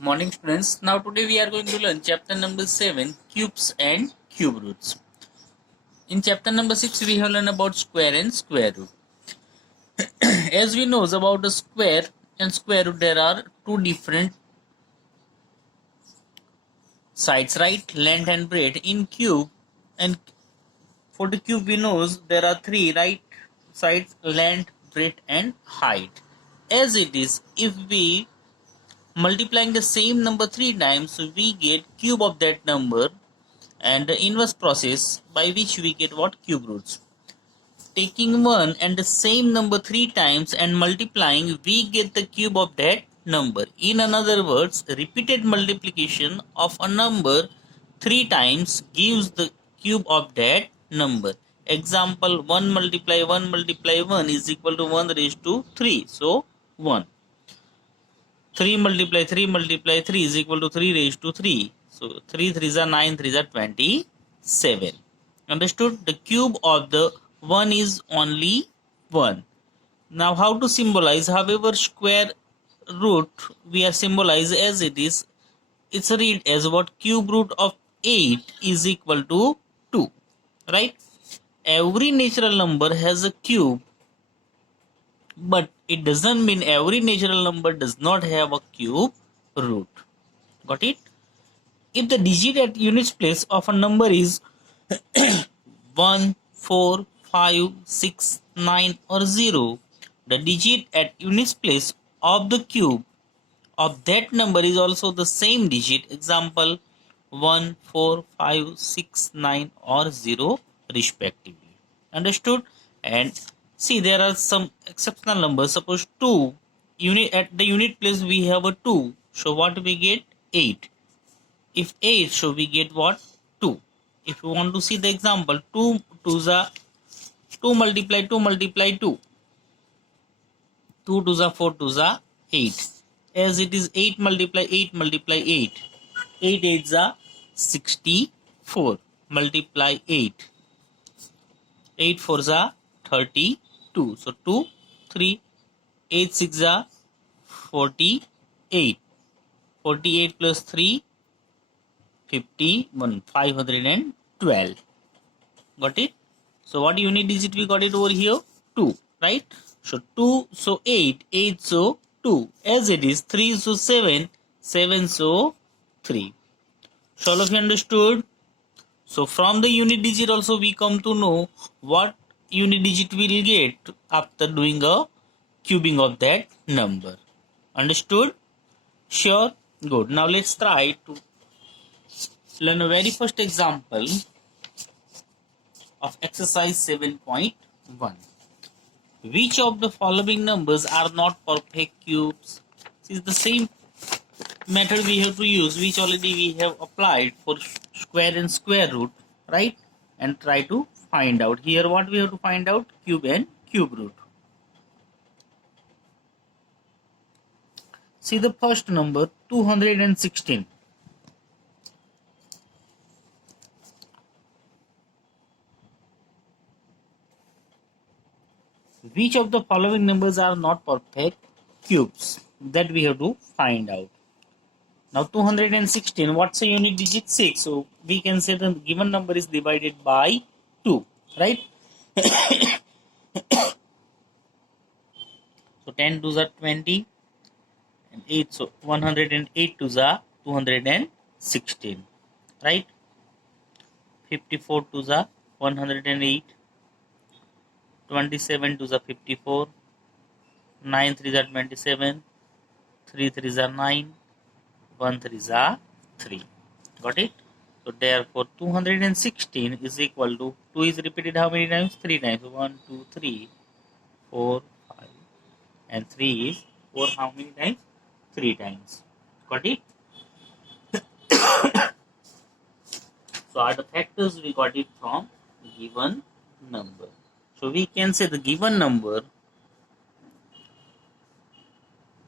Morning students. Now today we are going to learn chapter number 7, cubes and cube roots. In chapter number 6 we have learned about square and square root. As we know about a square and square root, there are two different sides, right? Length and breadth. In cube, and for the cube we know there are three, right? Sides, length, breadth and height. As it is, if we multiplying the same number 3 times, we get cube of that number, and the inverse process by which we get what? Cube roots. Taking one and the same number 3 times and multiplying, we get the cube of that number. In other words, repeated multiplication of a number 3 times gives the cube of that number. Example, 1 multiply 1 is equal to 1 raised to 3. So 1. 3 multiply 3 is equal to 3 raised to 3. So 3 3s are 9, 3s are 27. Understood? The cube of the 1 is only 1. Now how to symbolize? However, square root we are symbolize as it is. It's read as what? Cube root of 8 is equal to 2. Right? Every natural number has a cube, but it doesn't mean every natural number does not have a cube root. Got it? If the digit at units place of a number is 1, 4, 5, 6, 9 or 0, the digit at units place of the cube of that number is also the same digit. Example, 1, 4, 5, 6, 9 or 0 respectively. Understood? And see, there are some exceptional numbers. Suppose 2, unit at the unit place we have a 2. So what we get? 8. If 8, so we get what? 2. If you want to see the example, 2 2s are 2 multiply 2 multiply 2. 2 2s are 4 2s are 8. As it is 8 multiply 8 multiply 8. 8 8s are 64. Multiply 8. 8 4s are 32. So 2 3 8 6 are 48. 48 plus 3 51, 512. Got it? So what unit digit we got it over here? 2, right? So 2, so 8, 8, so 2. As it is, 3, so 7, 7, so 3. So all of you understood? So from the unit digit also we come to know what unit digit we will get after doing a cubing of that number. Understood? Sure? Good. Now let's try to learn a very first example of exercise 7.1. Which of the following numbers are not perfect cubes? This is the same method we have to use, which already we have applied for square and square root, right? And try to find out. Here what we have to find out? Cube and cube root. See the first number, 216. Which of the following numbers are not perfect cubes? That we have to find out. Now 216, what's a unit digit? 6. So we can say the given number is divided by 2, right? So 10 2s are 20 and 8. So 108 2s are 216, right? 54 2s are 108. 27 2s are 54. 9 3s are 27. 3 3s are 9. 1 3s are 3. Got it? So therefore 216 is equal to 2 is repeated how many times? 3 times. 1, 2, 3, 4, 5 and 3 is 4 how many times? 3 times. Got it? So are the factors we got it from given number. So we can say the given number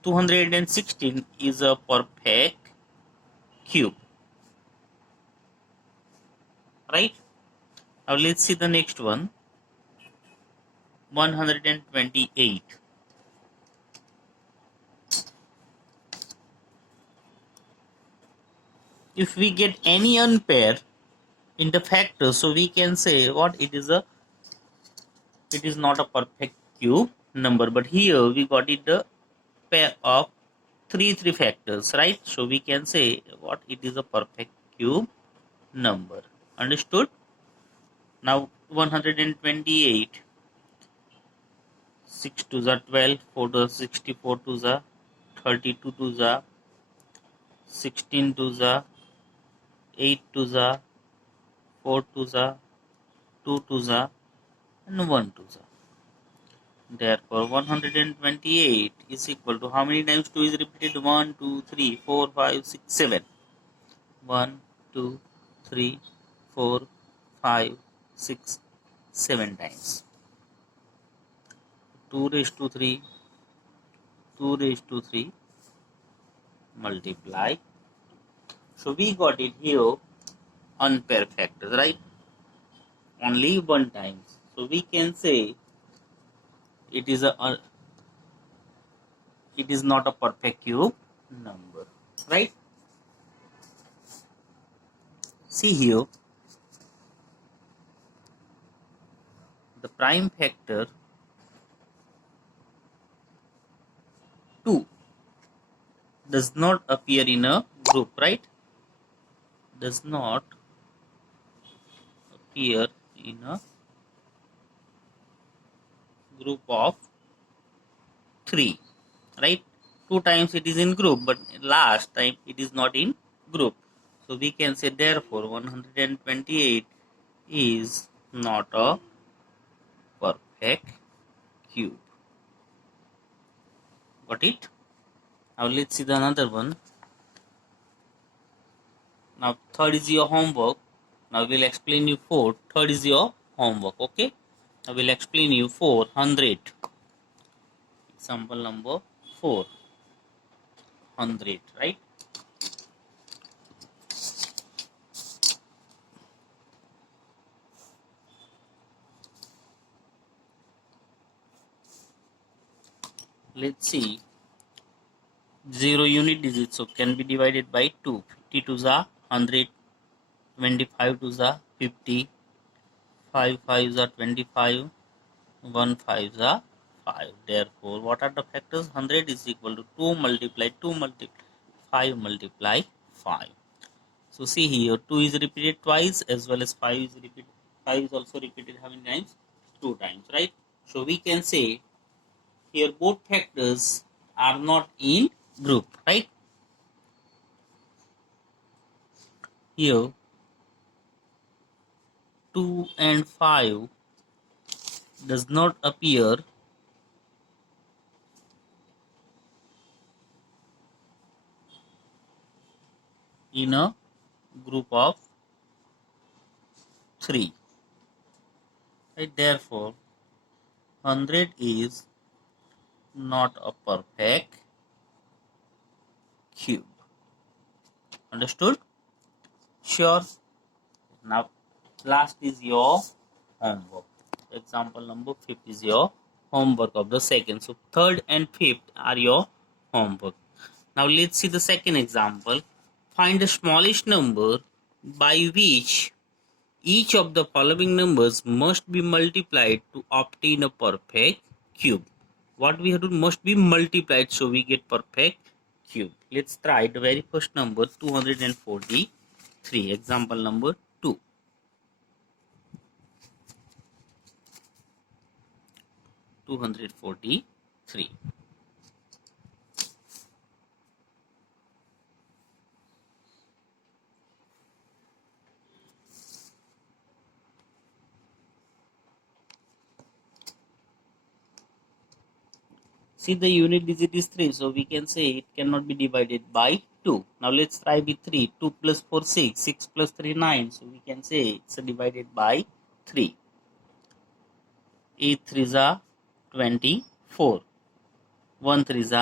216 is a perfect cube. Right? Now let's see the next one. 128. if we get any unpair in the factor, so we can say what it is not a perfect cube number. But here we got it the pair of three factors, right? So we can say what it is a perfect cube number. Understood? Now 128, 6 to the 12, 4 to the 64 to the 32 to the 16 to the 8 to the 4 to the 2 to the and 1 to the. Therefore 128 is equal to how many times 2 is repeated? 1, 2, 3, 4, 5, 6, 7. 1, 2, 3, 4, 5, 6, 7 times. 2 raised to 3, 2 raised to 3, multiply. So we got it here unpair factors, right? Only one times. So we can say it is not a perfect cube number, right? See here, the prime factor 2 does not appear in a group, right? Does not appear in a group of 3, right? 2 times it is in group, but last time it is not in group. So we can say therefore 128 is not a perfect cube. Got it? Now let's see the another one. Now third is your homework. Now we'll explain you 4. Third is your homework. Okay. I will explain you 400. Example number 400. Right. Let's see. 0 unit digits, so can be divided by 2. 50 to the 100. 25 to the 50. 5 5 the 25. 1 5 the 5. Therefore, what are the factors? 100 is equal to 2 multiply 2 multiply 5 multiply 5. So see here, 2 is repeated twice as well as 5 is repeated. 5 is also repeated how many times? 2 times, right? So we can say here both factors are not in group, right? Here 2 and 5 does not appear in a group of 3, right? Therefore 100 is not a perfect cube. Understood? Sure. Now last is your homework. Example number 5 is your homework of the second. So third and fifth are your homework. Now let's see the second example. Find the smallest number by which each of the following numbers must be multiplied to obtain a perfect cube. What we have to must be multiplied, so we get perfect cube. Let's try the very first number 243. Example number 2. 243. See, the unit digit is 3, so we can say it cannot be divided by 2. Now let's try with 3. 2 plus 4, 6. 6 plus 3, 9. So we can say it's divided by 3. 8 3 is 24. 1 3 is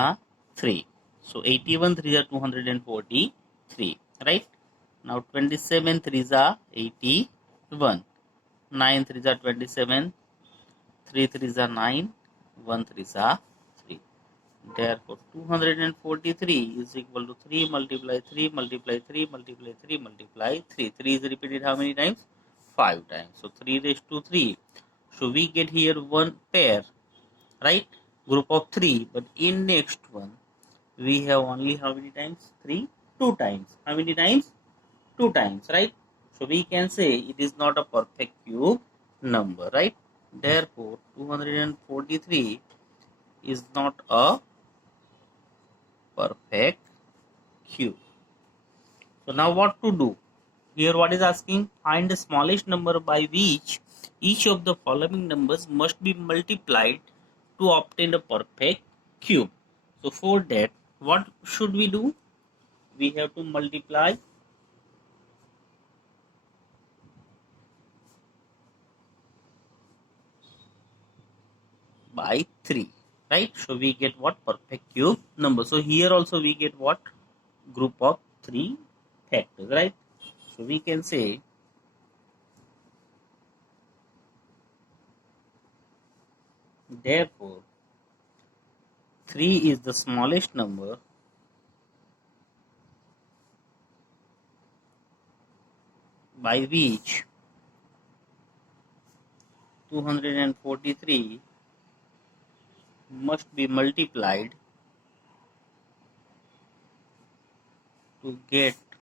3. So 81 3 is 243. Right? Now 27 3 is 81. 9 3 is 27. 3 3 is 9. 1 3 is 3. Therefore, 243 is equal to 3 multiply 3 multiply 3 multiply 3 multiply 3. 3 is repeated how many times? 5 times. So 3 raised to 3. So we get here one pair, right? Group of 3. But in next one, we have only how many times? 3? 2 times. How many times? 2 times, right? So we can say it is not a perfect cube number, right? Therefore, 243 is not a perfect cube. So now what to do? Here what is asking? Find the smallest number by which each of the following numbers must be multiplied to obtain a perfect cube. So for that, what should we do? We have to multiply by 3, right? So we get what? Perfect cube number. So here also we get what? Group of 3 factors, right? So we can say therefore 3 is the smallest number by which 243 must be multiplied to get